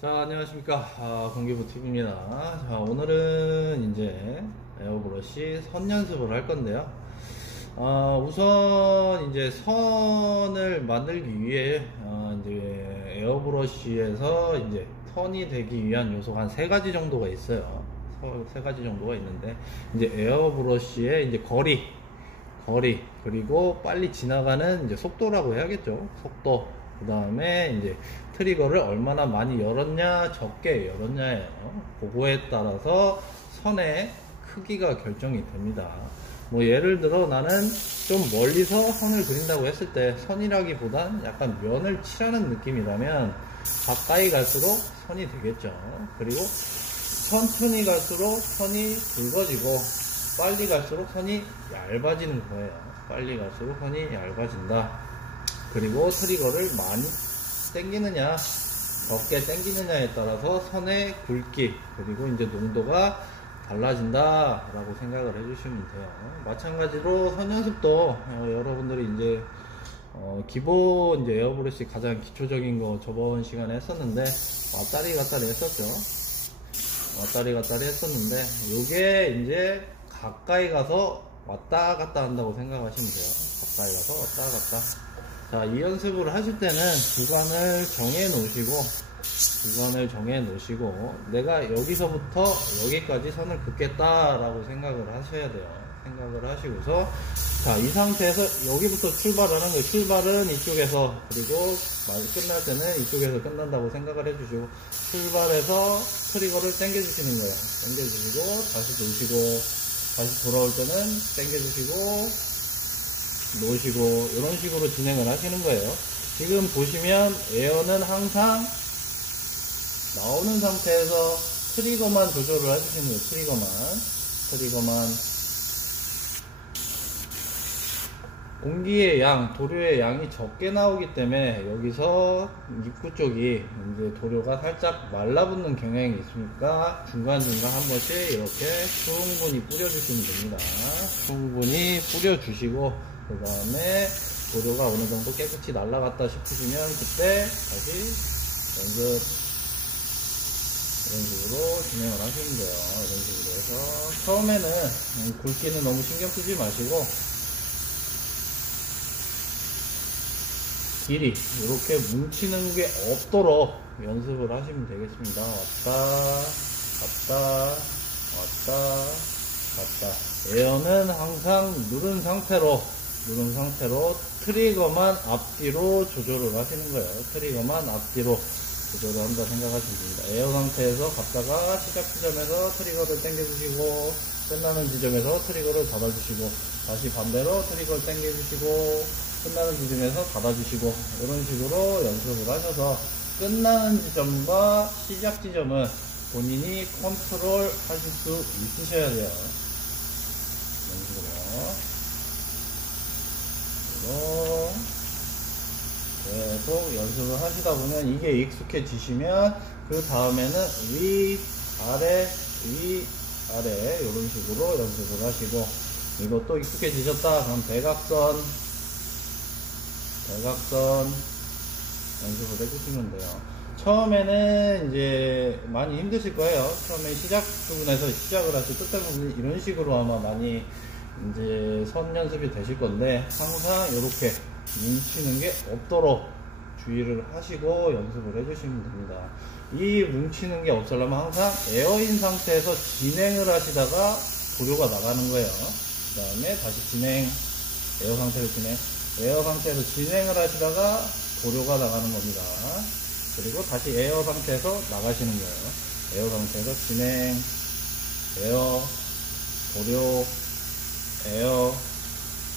자, 안녕하십니까. 공기부 TV입니다. 자, 오늘은 이제 에어브러쉬 선 연습을 할 건데요. 우선 이제 선을 만들기 위해 이제 에어브러쉬에서 이제 턴이 되기 위한 요소가 한 세 가지 정도가 있어요. 세 가지 정도가 있는데, 이제 에어브러쉬의 이제 거리, 그리고 빨리 지나가는 이제 속도라고 해야겠죠. 속도. 그 다음에 이제 트리거를 얼마나 많이 열었냐, 적게 열었냐예요. 그거에 따라서 선의 크기가 결정이 됩니다. 뭐 예를 들어 나는 좀 멀리서 선을 그린다고 했을 때 선이라기보단 약간 면을 칠하는 느낌이라면 가까이 갈수록 선이 되겠죠. 그리고 천천히 갈수록 선이 굵어지고 빨리 갈수록 선이 얇아지는 거예요. 빨리 갈수록 선이 얇아진다. 그리고 트리거를 많이 당기느냐 적게 당기느냐에 따라서 선의 굵기 그리고 이제 농도가 달라진다 라고 생각을 해주시면 돼요. 마찬가지로 선 연습도 여러분들이 이제 기본 이제 에어브러쉬 가장 기초적인 거 저번 시간에 했었는데 왔다리 갔다리 했었죠. 왔다리 갔다리 했었는데 요게 이제 가까이 가서 왔다 갔다 한다고 생각하시면 돼요. 가까이 가서 왔다 갔다. 자, 이 연습을 하실 때는 구간을 정해 놓으시고 내가 여기서부터 여기까지 선을 긋겠다라고 생각을 하셔야 돼요. 생각을 하시고서 자, 이 상태에서 여기부터 출발하는 거예요. 출발은 이쪽에서, 그리고 끝날 때는 이쪽에서 끝난다고 생각을 해주시고 출발해서 트리거를 당겨 주시는 거예요. 당겨 주시고 다시 놓으시고 다시 돌아올 때는 당겨 주시고 놓으시고 이런 식으로 진행을 하시는 거예요. 지금 보시면 에어는 항상 나오는 상태에서 트리거만 조절을 해주시는 거예요. 트리거만 공기의 양, 도료의 양이 적게 나오기 때문에 여기서 입구 쪽이 이제 도료가 살짝 말라붙는 경향이 있으니까 중간중간 한 번씩 이렇게 충분히 뿌려주시면 됩니다. 충분히 뿌려주시고 그 다음에 도료가 어느 정도 깨끗이 날아갔다 싶으시면 그때 다시 이런 식으로 진행을 하시면 돼요. 이런 식으로 해서 처음에는 굵기는 너무 신경 쓰지 마시고 길이 이렇게 뭉치는 게 없도록 연습을 하시면 되겠습니다. 왔다 갔다. 에어는 항상 누른 상태로 트리거만 앞뒤로 조절을 하시는 거예요. 트리거만 앞뒤로 조절을 한다 생각하시면 됩니다. 에어 상태에서 갔다가 시작 지점에서 트리거를 당겨주시고 끝나는 지점에서 트리거를 닫아주시고 다시 반대로 트리거를 당겨주시고 끝나는 지점에서 닫아주시고 이런 식으로 연습을 하셔서 끝나는 지점과 시작 지점은 본인이 컨트롤 하실 수 있으셔야 돼요. 이런 식으로 계속 연습을 하시다 보면 이게 익숙해지시면 그 다음에는 위, 아래 이런 식으로 연습을 하시고 이것도 익숙해지셨다 그럼 대각선 연습을 해주시면 돼요. 처음에는 이제 많이 힘드실 거예요. 처음에 시작 부분에서 시작을 하실 끝에 부분 이런 식으로 아마 많이 이제 선 연습이 되실 건데 항상 이렇게 뭉치는 게 없도록 주의를 하시고 연습을 해주시면 됩니다. 이 뭉치는 게 없으려면 항상 에어인 상태에서 진행을 하시다가 도료가 나가는 거예요. 그 다음에 다시 에어 상태에서 진행을 하시다가 도료가 나가는 겁니다. 그리고 다시 에어 상태에서 나가시는 거예요. 에어 상태에서 진행, 에어, 도료, 에어,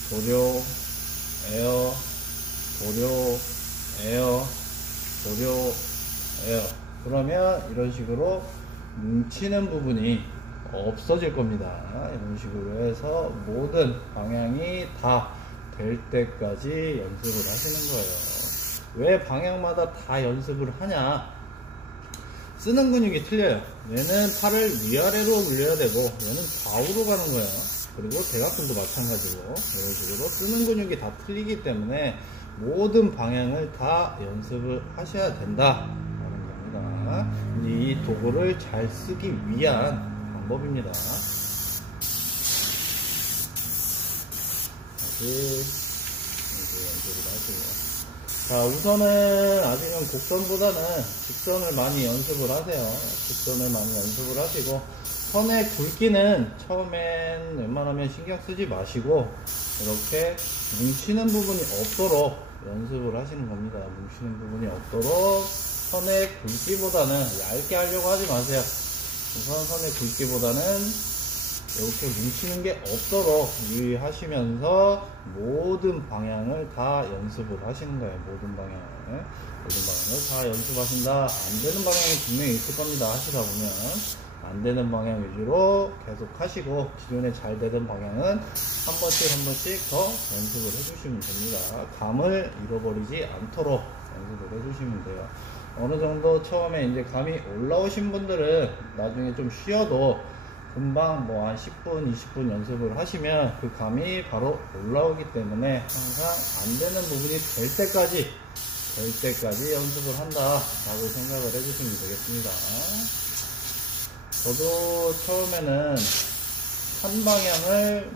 도료, 에어, 도료, 에어, 도료, 에어. 그러면 이런 식으로 뭉치는 부분이 없어질 겁니다. 이런 식으로 해서 모든 방향이 다 될 때까지 연습을 하시는 거예요. 왜 방향마다 다 연습을 하냐? 쓰는 근육이 틀려요. 얘는 팔을 위아래로 올려야 되고 얘는 좌우로 가는 거예요. 그리고 대각선도 마찬가지고 이런 식으로 쓰는 근육이 다 틀리기 때문에 모든 방향을 다 연습을 하셔야 된다 라는 겁니다. 이 도구를 잘 쓰기 위한 방법입니다. 다시 연습을 하세요. 자, 우선은 아직은 곡선보다는 직선을 많이 연습을 하세요. 직선을 많이 연습을 하시고, 선의 굵기는 처음엔 웬만하면 신경 쓰지 마시고, 이렇게 뭉치는 부분이 없도록 연습을 하시는 겁니다. 뭉치는 부분이 없도록 선의 굵기보다는 얇게 하려고 하지 마세요. 우선 선의 굵기보다는 이렇게 뭉치는 게 없도록 유의하시면서 모든 방향을 다 연습을 하시는 거예요. 모든 방향을 다 연습하신다. 안 되는 방향이 분명히 있을 겁니다. 하시다 보면 안 되는 방향 위주로 계속 하시고, 기존에 잘 되던 방향은 한 번씩 더 연습을 해주시면 됩니다. 감을 잃어버리지 않도록 연습을 해주시면 돼요. 어느 정도 처음에 이제 감이 올라오신 분들은 나중에 좀 쉬어도 금방 뭐 한 10분, 20분 연습을 하시면 그 감이 바로 올라오기 때문에 항상 안 되는 부분이 될 때까지 연습을 한다라고 생각을 해주시면 되겠습니다. 저도 처음에는 한 방향을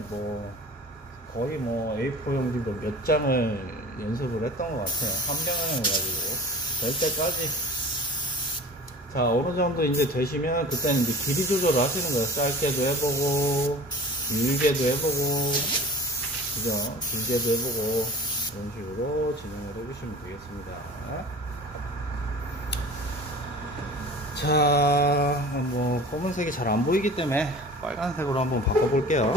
거의 A4 용지도 몇 장을 연습을 했던 것 같아요. 한 방향을 가지고 될 때까지. 자, 어느 정도 이제 되시면 그때는 이제 길이 조절을 하시는 거예요. 짧게도 해보고, 길게도 해보고, 그죠? 길게도 해보고, 이런 식으로 진행을 해주시면 되겠습니다. 자, 검은색이 잘 안 보이기 때문에 빨간색으로 한번 바꿔볼게요.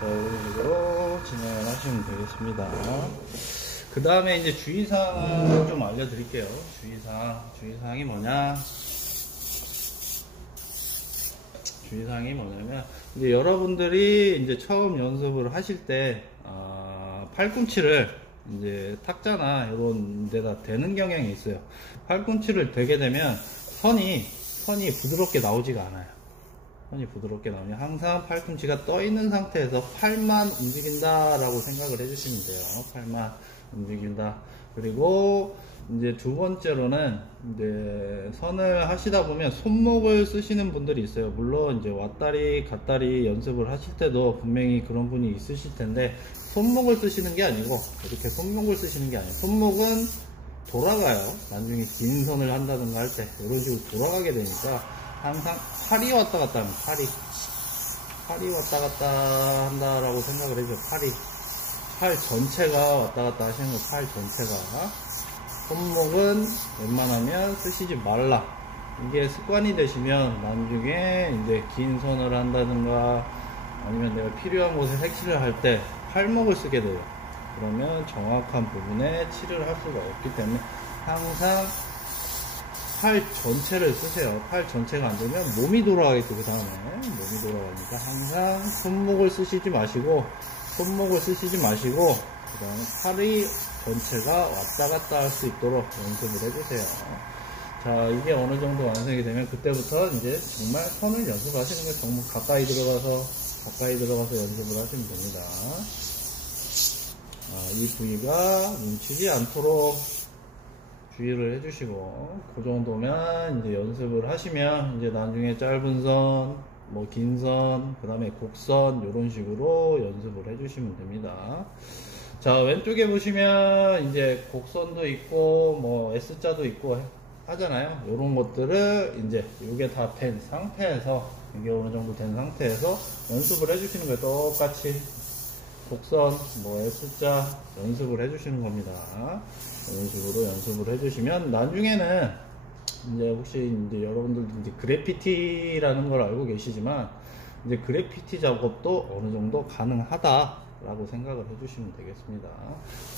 자, 이런 식으로 진행을 하시면 되겠습니다. 그 다음에 이제 주의사항을 좀 알려드릴게요. 주의사항이 뭐냐면, 이제 여러분들이 이제 처음 연습을 하실 때, 팔꿈치를 이제 탁자나 이런 데다 대는 경향이 있어요. 팔꿈치를 대게 되면 선이 부드럽게 나오지가 않아요. 선이 부드럽게 나오면 항상 팔꿈치가 떠 있는 상태에서 팔만 움직인다라고 생각을 해주시면 돼요. 팔만 움직인다. 그리고 이제 두 번째로는 이제 선을 하시다 보면 손목을 쓰시는 분들이 있어요. 물론 이제 왔다리 갔다리 연습을 하실 때도 분명히 그런 분이 있으실 텐데, 손목을 쓰시는 게 아니고, 이렇게 손목을 쓰시는 게 아니에요. 손목은 돌아가요. 나중에 긴 선을 한다든가 할 때 이런 식으로 돌아가게 되니까 항상 팔이 왔다 갔다 하면 팔이 왔다 갔다 한다라고 생각을 해줘. 팔 전체가 왔다 갔다 하시는 거, 팔 전체가. 손목은 웬만하면 쓰시지 말라. 이게 습관이 되시면 나중에 이제 긴 선을 한다든가 아니면 내가 필요한 곳에 색칠을 할 때 팔목을 쓰게 돼요. 그러면 정확한 부분에 칠을 할 수가 없기 때문에 항상 팔 전체를 쓰세요. 팔 전체가 안 되면 몸이 돌아가겠죠. 그 다음에 몸이 돌아가니까 항상 손목을 쓰시지 마시고 그 다음에 팔이 전체가 왔다 갔다 할 수 있도록 연습을 해주세요. 자, 이게 어느 정도 완성이 되면 그때부터 이제 정말 선을 연습하시는 게 정말 가까이 들어가서 연습을 하시면 됩니다. 이 부위가 뭉치지 않도록 주의를 해주시고, 그 정도면 이제 연습을 하시면 이제 나중에 짧은 선, 긴 선, 그 다음에 곡선 이런 식으로 연습을 해주시면 됩니다. 자, 왼쪽에 보시면 이제 곡선도 있고 S자도 있고 하잖아요. 이런 것들을 이제 이게 다 된 상태에서, 이게 어느 정도 된 상태에서 연습을 해주시는 거예요. 똑같이 곡선, S자 연습을 해주시는 겁니다. 이런 식으로 연습을 해주시면 나중에는 이제 혹시 이제 여러분들도 이제 그래피티라는 걸 알고 계시지만, 이제 그래피티 작업도 어느 정도 가능하다라고 생각을 해주시면 되겠습니다.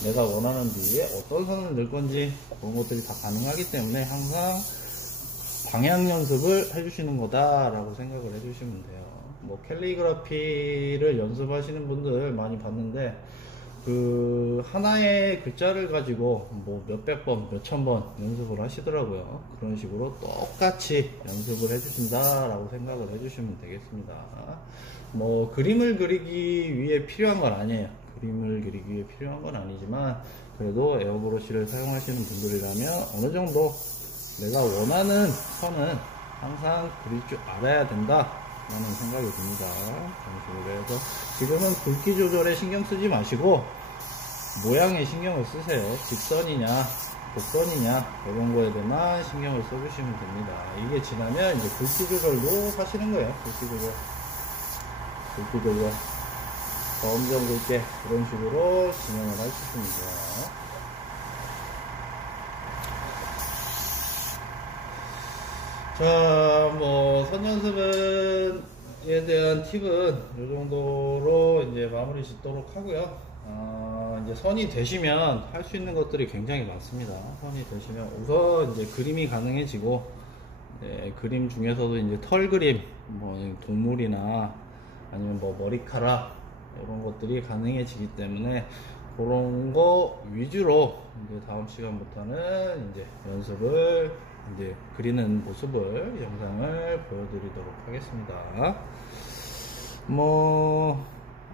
내가 원하는 비에 어떤 선을 넣을 건지 그런 것들이 다 가능하기 때문에 항상 방향 연습을 해주시는 거다라고 생각을 해주시면 돼요. 캘리그라피를 연습하시는 분들 많이 봤는데, 그 하나의 글자를 가지고 몇백 번, 몇천 번 연습을 하시더라고요. 그런 식으로 똑같이 연습을 해주신다라고 생각을 해주시면 되겠습니다. 그림을 그리기 위해 필요한 건 아니에요. 그림을 그리기 위해 필요한 건 아니지만 그래도 에어브러쉬를 사용하시는 분들이라면 어느 정도 내가 원하는 선은 항상 그릴 줄 알아야 된다 라는 생각이 듭니다. 그래서 지금은 굵기 조절에 신경 쓰지 마시고 모양에 신경을 쓰세요. 직선이냐 곡선이냐 이런 거에 대해만 신경을 써주시면 됩니다. 이게 지나면 이제 굵기 조절도 하시는 거예요. 굵기 조절 점점 굵게 이런 식으로 진행을 해주시면 돼요. 자, 뭐 선 연습에 대한 팁은 이 정도로 이제 마무리 짓도록 하고요. 이제 선이 되시면 할 수 있는 것들이 굉장히 많습니다. 선이 되시면 우선 이제 그림이 가능해지고, 그림 중에서도 이제 털 그림, 뭐 동물이나 아니면 뭐 머리카락 이런 것들이 가능해지기 때문에 그런 거 위주로 이제 다음 시간부터는 이제 연습을 이제 그리는 모습을 영상을 보여드리도록 하겠습니다. 뭐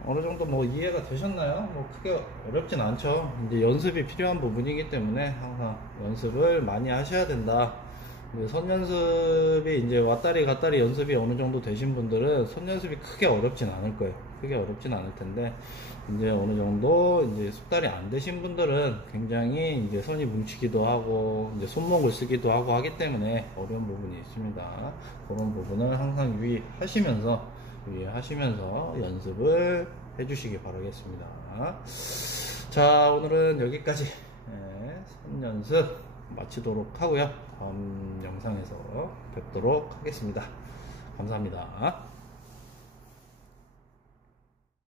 어느 정도 뭐 이해가 되셨나요? 뭐 크게 어렵진 않죠. 이제 연습이 필요한 부분이기 때문에 항상 연습을 많이 하셔야 된다. 선 연습이 이제 왔다리 갔다리 연습이 어느 정도 되신 분들은 선 연습이 크게 어렵진 않을 거예요. 크게 어렵진 않을 텐데 이제 어느 정도 이제 숙달이 안 되신 분들은 굉장히 이제 선이 뭉치기도 하고 이제 손목을 쓰기도 하고 하기 때문에 어려운 부분이 있습니다. 그런 부분은 항상 유의하시면서 연습을 해주시기 바라겠습니다. 자, 오늘은 여기까지 선 연습 마치도록 하고요. 다음 영상에서 뵙도록 하겠습니다. 감사합니다.